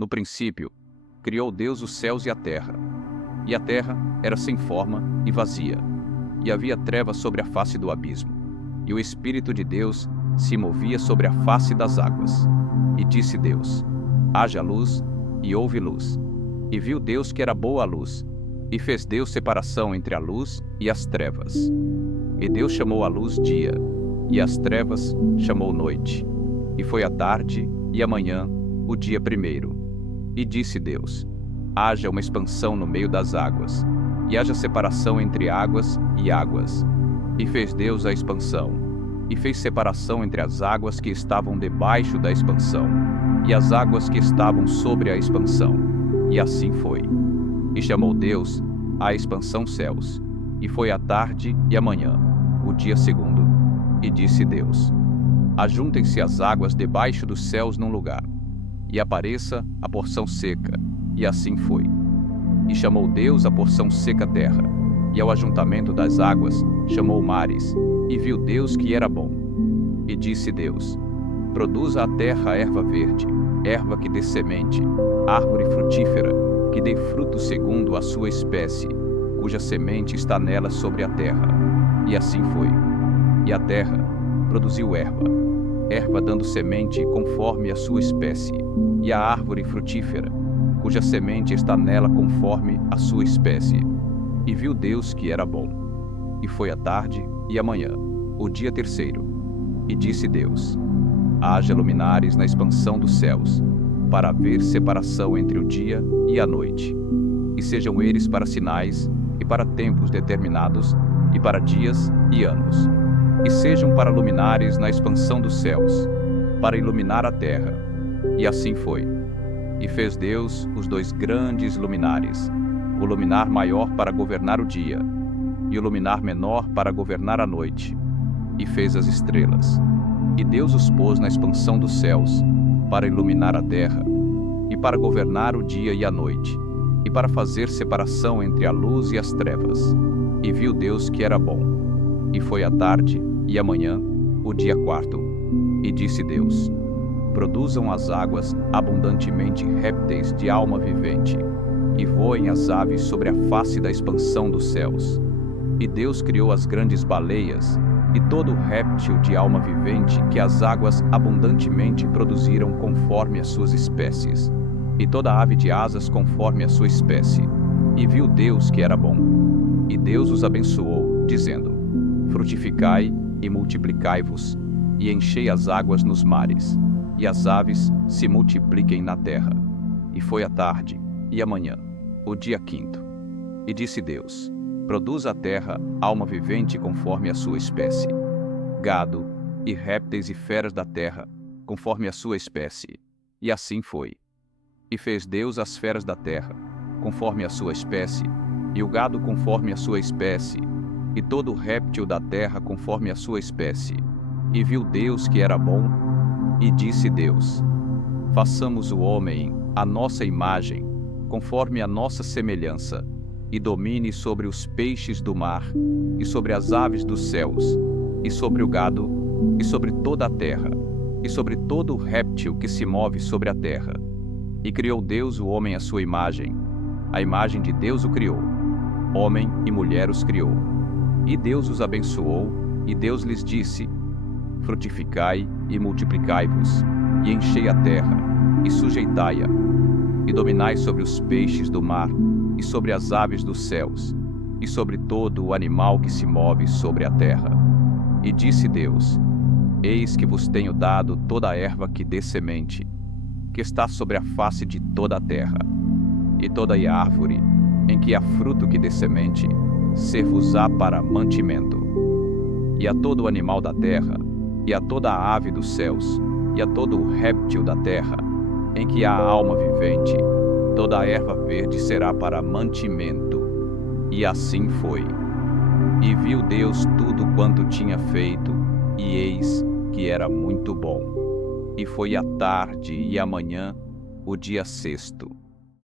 No princípio, criou Deus os céus e a terra era sem forma e vazia, e havia trevas sobre a face do abismo, e o Espírito de Deus se movia sobre a face das águas. E disse Deus: haja luz, e houve luz. E viu Deus que era boa a luz, e fez Deus separação entre a luz e as trevas. E Deus chamou a luz dia, e as trevas chamou noite. E foi a tarde e a manhã, o dia primeiro. E disse Deus: haja uma expansão no meio das águas, e haja separação entre águas e águas. E fez Deus a expansão, e fez separação entre as águas que estavam debaixo da expansão, e as águas que estavam sobre a expansão. E assim foi. E chamou Deus a expansão céus. E foi a tarde e a manhã, o dia segundo. E disse Deus: ajuntem-se as águas debaixo dos céus num lugar, e apareça a porção seca. E assim foi. E chamou Deus a porção seca terra, e ao ajuntamento das águas chamou mares. E viu Deus que era bom. E disse Deus: produza a terra erva verde, erva que dê semente, árvore frutífera, que dê fruto segundo a sua espécie, cuja semente está nela sobre a terra. E assim foi. E a terra produziu erva dando semente conforme a sua espécie, e a árvore frutífera, cuja semente está nela conforme a sua espécie. E viu Deus que era bom. E foi a tarde e a manhã, o dia terceiro. E disse Deus: haja luminares na expansão dos céus, para haver separação entre o dia e a noite. E sejam eles para sinais, e para tempos determinados, e para dias e anos. E sejam para luminares na expansão dos céus, para iluminar a terra. E assim foi. E fez Deus os dois grandes luminares, o luminar maior para governar o dia, e o luminar menor para governar a noite. E fez as estrelas. E Deus os pôs na expansão dos céus, para iluminar a terra, e para governar o dia e a noite, e para fazer separação entre a luz e as trevas. E viu Deus que era bom. E foi a tarde e a manhã, o dia quarto. E disse Deus: produzam as águas abundantemente répteis de alma vivente, e voem as aves sobre a face da expansão dos céus. E Deus criou as grandes baleias, e todo réptil de alma vivente que as águas abundantemente produziram conforme as suas espécies, e toda ave de asas conforme a sua espécie. E viu Deus que era bom. E Deus os abençoou, dizendo: frutificai e multiplicai-vos, e enchei as águas nos mares, e as aves se multipliquem na terra. E foi a tarde e a manhã, o dia quinto. E disse Deus: produza a terra alma vivente conforme a sua espécie, gado e répteis e feras da terra conforme a sua espécie. E assim foi. E fez Deus as feras da terra conforme a sua espécie, e o gado conforme a sua espécie, e todo réptil da terra conforme a sua espécie. E viu Deus que era bom. E disse Deus: façamos o homem à nossa imagem, conforme a nossa semelhança, e domine sobre os peixes do mar, e sobre as aves dos céus, e sobre o gado, e sobre toda a terra, e sobre todo réptil que se move sobre a terra. E criou Deus o homem à sua imagem. A imagem de Deus o criou. Homem e mulher os criou. E Deus os abençoou, e Deus lhes disse: frutificai e multiplicai-vos, e enchei a terra, e sujeitai-a, e dominai sobre os peixes do mar, e sobre as aves dos céus, e sobre todo o animal que se move sobre a terra. E disse Deus: eis que vos tenho dado toda a erva que dê semente, que está sobre a face de toda a terra, e toda a árvore em que há fruto que dê semente, ser-vos-á para mantimento. E a todo o animal da terra, e a toda a ave dos céus, e a todo o réptil da terra, em que há alma vivente, toda a erva verde será para mantimento. E assim foi. E viu Deus tudo quanto tinha feito, e eis que era muito bom. E foi a tarde e a manhã, o dia sexto.